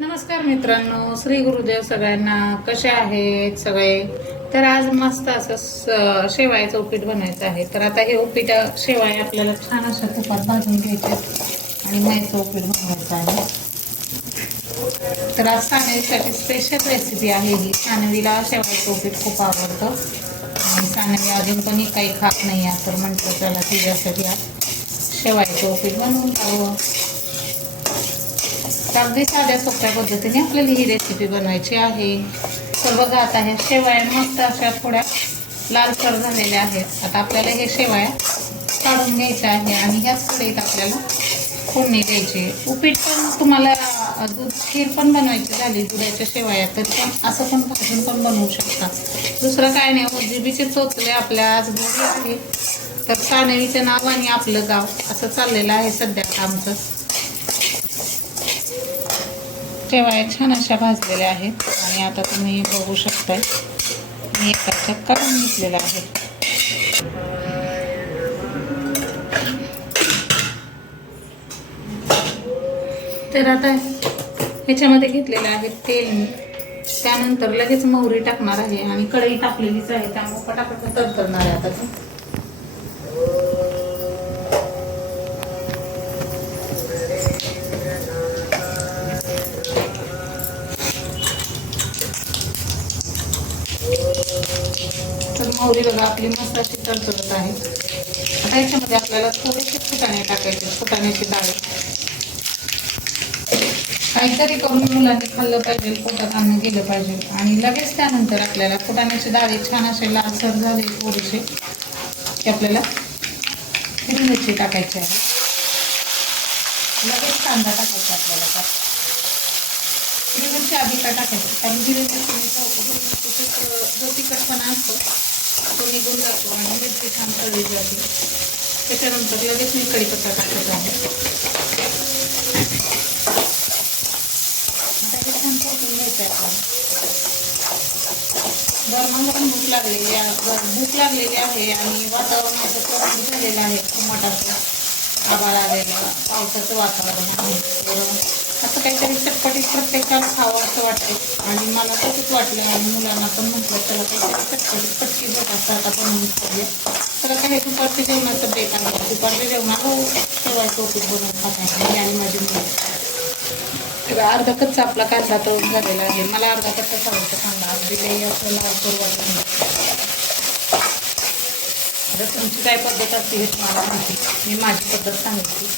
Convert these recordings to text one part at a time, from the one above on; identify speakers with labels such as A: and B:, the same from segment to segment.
A: नमस्कार मित्रांनो श्री गुरुदेव सगळ्यांना कसे आहेत सगळे? तर आज मस्त असं शेवायचं उपीट बनायचं आहे. तर आता हे उपीट शेवाय आपल्याला छान अशा तुपात भाजून घ्यायचे आणि मैचं उपीट बनवायचं आहे. तर आज सानवीसाठी स्पेशल रेसिपी आहे ही. सानवीला शेवायचं उपीट खूप आवडतं. आणि सानवी अजून पण काही खात नाही आहे तर म्हटलं चला तिच्यासाठी आज शेवायचं उपीट बनवून खावं. तर अगदी साध्या सोप्या पद्धतीने आपल्याला ही रेसिपी बनवायची आहे. तर बघा आता ह्या शेवया मस्त अशा थोड्या लालसर झालेल्या आहेत. आता आपल्याला हे शेवाया काढून घ्यायच्या आहे आणि ह्याच कढईत आपल्याला फोडणी द्यायची उपीट पण तुम्हाला दूध खीर पण बनवायची झाली दुधाच्या शेवाया तर पण असं पण भाजून पण बनवू शकता. दुसरं काय नाही उजिबीचे चोचले आपल्या आज घरी आहे तर सानवीचं नाव आणि आपलं गाव असं चाललेलं आहे सध्या आमचं. शेवया छान अशा भाजलेल्या आहेत आणि आता तुम्ही बघू शकताय. मी एकाच्या काढून घेतलेला आहे. तर आता ह्याच्यामध्ये घेतलेलं आहे तेल मी. त्यानंतर लगेच मोहरी टाकणार आहे आणि कढई टाकलेलीच आहे. त्यामुळे पटापट तरतरणार आहे आता मोहरी बघा आपली मस्त अशी तडतडत आहे आता याच्यामध्ये आपल्याला थोडेसे फुटाणे टाकायचे फुटाण्याची डाळ. काहीतरी करून मुलांनी खाल्लं पाहिजे पोटात अन्न गेलं पाहिजे. आणि लगेच त्यानंतर आपल्याला फुटाण्याची डाळी छान असे लालसर झाले थोडेसे की आपल्याला हिरवी मिरची टाकायची आहे. लगेच कांदा टाकायचा आपल्याला का हिरवी मिरची आधी का टाकायची? कारण हिरवी मिरची जो तिखटपणा असतो तो निघून जातो आणि मिरची छान तळली जाते त्याच्यानंतर लगेच मी कढीपत्ता टाकत आहे. आता हे छान घ्यायचं आहे गरमाला पण भूक लागलेली आहे भूक लागलेली आहे आणि वातावरणाचं प्रमाण झालेलं आहे टमाटाचं आभाळ आलेलं पावसाचं वातावरण आहे. असं काहीतरी चटपटीत प्रत्येकाला खावं असं वाटते. आणि मला तसंच वाटलं आणि मुलांना पण म्हटलं त्याला काहीतरी चटपटीत पटकी भेटायचं बनवून खाऊया. तर काही दुपारच्या जेवणाचं ब्रेक आहे. दुपारच्या जेवणाला शेवायचं उपयोग बनवून खात मी आणि माझी मुलं. अर्धा कच्चा आपला कांदा तळून झालेला आहे. मला अर्धा कच्चा आवडतो कांदा अगदी काही असं मला सुरुवात नाही. तुमची काय पद्धत असते हे तुम्हाला माहिती. मी माझी पद्धत सांगितली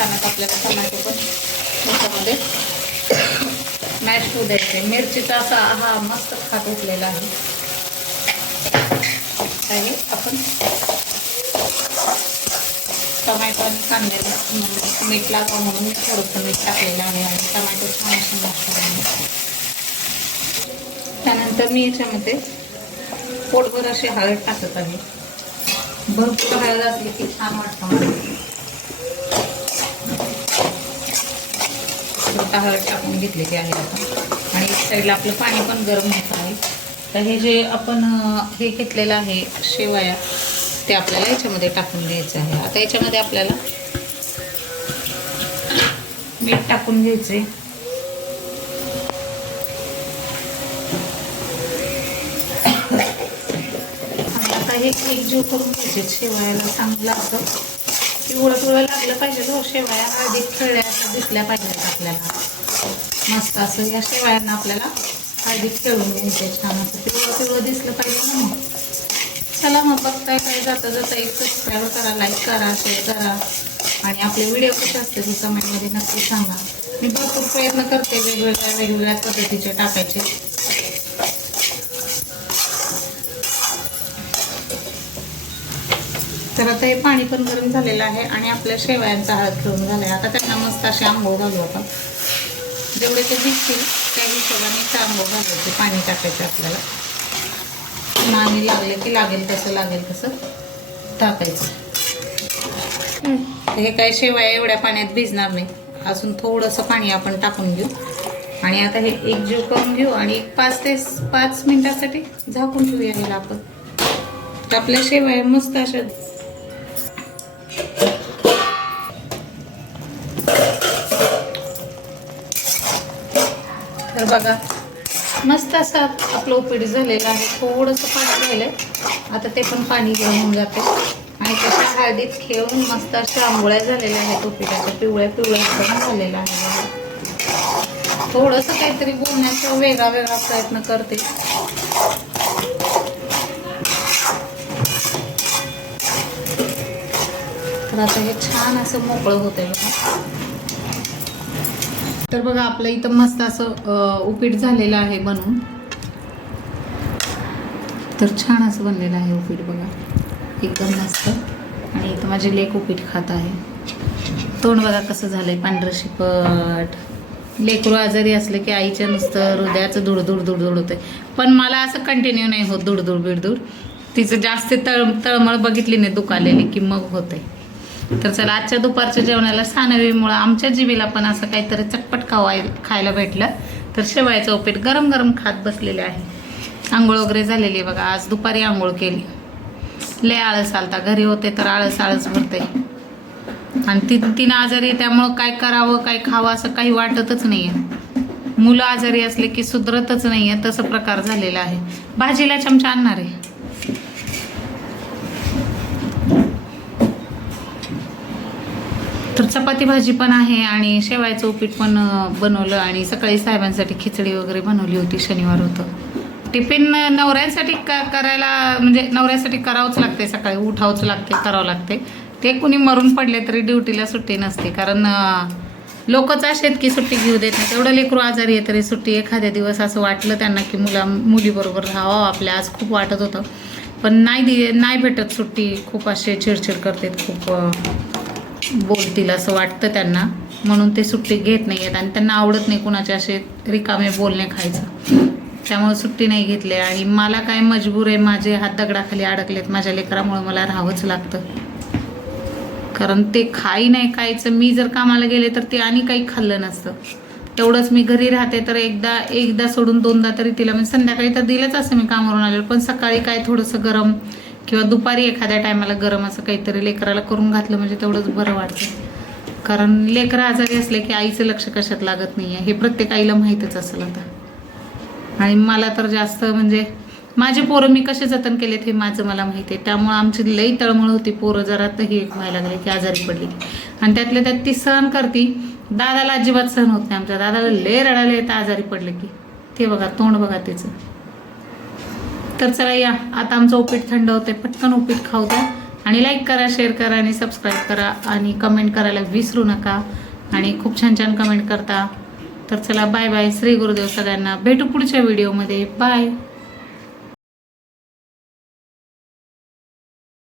A: छानच आपल्याला टमाटे पण? त्याच्यामध्ये मॅश होऊ द्यायचे मिरचीचा असा हा मस्त खात उठलेला आहे. आपण टमॅटो आणि कांद्याला मीठ लागावं म्हणून मी थोडंसं मीठ टाकलेलं आहे आणि टमॅटो छान असे त्यानंतर मी याच्यामध्ये पोटभर अशी हळद टाकत आहे. भरपूर हळद असली की छान वाटतं मला हळद टाकून घेतलेली आहे आता. आणि एक साईडला आपलं पाणी पण गरम होत आहे. तर हे जे आपण हे घेतलेलं आहे शेवया ते आपल्याला याच्यामध्ये टाकून द्यायचं आहे. आता याच्यामध्ये आपल्याला मीठ टाकून घ्यायचे आता हे एकजीव करून घ्यायचे शेवयाला चांगलं असं. पिवळं पिवळं लागलं पाहिजे हो शेवया हळदीत खेळल्या दिसल्या पाहिजेत आपल्याला. मस्त असं या शेवयांना आपल्याला हळदीत खेळून घ्यायचे छान असं पिवळं पिवळं दिसलं पाहिजे ना मग चला मग बघताय काय जाता जाता एक सबस्क्राईब करा लाईक करा शेअर करा. आणि आपले व्हिडिओ कसे असते ते कमेंटमध्ये नक्की सांगा. मी भरपूर प्रयत्न करते वेगवेगळ्या वेगवेगळ्या पद्धतीचे टाकायचे. तर आता हे पाणी पण गरम झालेलं आहे आणि आपल्या शेवयांचा हळद घेऊन झाला आहे आता त्यांना मस्त अशी आंघोळ घालू आपण. जेवढे ते दिसतील त्या हिशोबाने ते आंघोळ घालायचे पाणी टाकायचे आपल्याला. पाणी लागले की लागेल तसं लागेल तसं टाकायचं. हे काय शेवया एवढ्या पाण्यात भिजणार नाही. अजून थोडंसं पाणी आपण टाकून घेऊ. आणि आता हे एक जीव करून घेऊ आणि एक पाच ते पाच मिनिटासाठी झाकून ठेवूया ह्याला आपण. तर आपल्या शेवया मस्त अशा तर बघा मस्त असं आपलं उपीट झालेलं आहे. थोडंसं पाणी राहिलं आता ते पण पाणी घेऊन होऊन जाते. आणि तशा हळदीत खेळून मस्त अशा आंबोळ्या झालेल्या आहेत उपिटाच्या. पिवळ्या पिवळ्या पण झालेल्या आहे बघा. थोडंसं काहीतरी बोलण्याचा वेगळा वेगळा प्रयत्न करते. तर आता हे छान असं मोकळं होतंय बघा. तर बघा आपलं इथं मस्त असं उपीट झालेलं आहे बनवून तर छान असं बनलेलं आहे उपीट बघा. एकदम मस्त. आणि इथं माझे लेक उपीट खात आहे. तोंड बघा कसं झालंय पांढरं शिपट. लेकरू आजारी असले की आईच्या नुसतं हृदयाचं धुडधुड धुडधुड होते पण मला असं कंटिन्यू नाही होत धुडधुड बिडधुड. तिचं जास्त तळ तळमळ बघितली नाही दुखालेली की मग होते तर चला आजच्या दुपारच्या जेवणाला सानवीमुळं आमच्या जीवीला पण असं काहीतरी चटपट खावाय खायला भेटलं. तर शेवायचं उपीट गरम गरम खात बसलेले आहे. आंघोळ वगैरे झालेली आहे बघा. आज दुपारी आंघोळ केली. लय आळस आलता. घरी होते तर आळस आळस भरते. आणि ती तिनं आजारी त्यामुळं काय करावं काय खावं असं काही वाटतच नाही आहे मुलं आजारी असले की सुधरतच नाही आहे तसं प्रकार झालेला आहे. भाजीला चमचा आणणार आहे. चपाती भाजी पण आहे आणि शेवायचं उपीट पण बनवलं आणि सकाळी साहेबांसाठी खिचडी वगैरे बनवली होती शनिवार होतं. टिफिन नवऱ्यांसाठी क करायला म्हणजे नवऱ्यासाठी करावंच लागते सकाळी उठावंच लागते करावं लागते ते कुणी मरून पडले तरी ड्युटीला सुट्टी नसते कारण लोकच असे आहेत की सुट्टी घेऊ देत नाही तेवढं लेकरू आजारी आहे तरी सुट्टी एखाद्या दिवस असं वाटलं त्यांना की मुला मुलीबरोबर राहावं आपल्या आज खूप वाटत होतं. पण नाही दि नाही भेटत सुट्टी खूप असे चिडचिड करतात खूप बोलतील असं वाटतं त्यांना. म्हणून ते सुट्टी घेत नाही आहेत आणि त्यांना आवडत नाही कुणाचे असे रिकामे बोलणे खायचं. त्यामुळे सुट्टी नाही घेतली आणि मला काय मजबूर आहे माझे हात दगडाखाली अडकलेत. माझ्या लेकरामुळे मला राहावंच लागतं. कारण ते खाई नाही खायचं. मी जर कामाला गेले तर ते आणि काही खाल्लं नसतं. तेवढंच मी घरी राहते तर एकदा एकदा सोडून दोनदा तरी तिला म्हणजे संध्याकाळी तर दिलंच असं मी कामावरून आलेलं. पण सकाळी काय थोडंसं गरम किंवा दुपारी एखाद्या टायमाला गरम असं काहीतरी लेकराला करून घातलं म्हणजे तेवढंच बरं वाटतं. कारण लेकरं आजारी असले की आईचं लक्ष कशात लागत नाही आहे हे प्रत्येक आईला माहीतच असेल आता. आणि मला तर जास्त म्हणजे माझे पोरं मी कसे जतन केलेत हे माझं मला माहिती आहे. त्यामुळं आमची लई तळमळ होती. पोरं जरा तर हे व्हायला लागले की आजारी पडली. आणि त्यातल्या त्यात ती सहन करती. दादाला अजिबात सहन होत नाही आमच्या. दादाला लय रडायला येतं आजारी पडले की. ते बघा तोंड बघा त्याचं. तर चला या. आता आमचं उपीट थंड होते पटकन उपीट खाऊ द्या. आणि लाईक करा शेअर करा आणि सबस्क्राईब करा. आणि कमेंट करायला विसरू नका. आणि खूप छान छान कमेंट करता. तर चला बाय बाय श्री गुरुदेव सगळ्यांना. भेटू पुढच्या व्हिडिओमध्ये बाय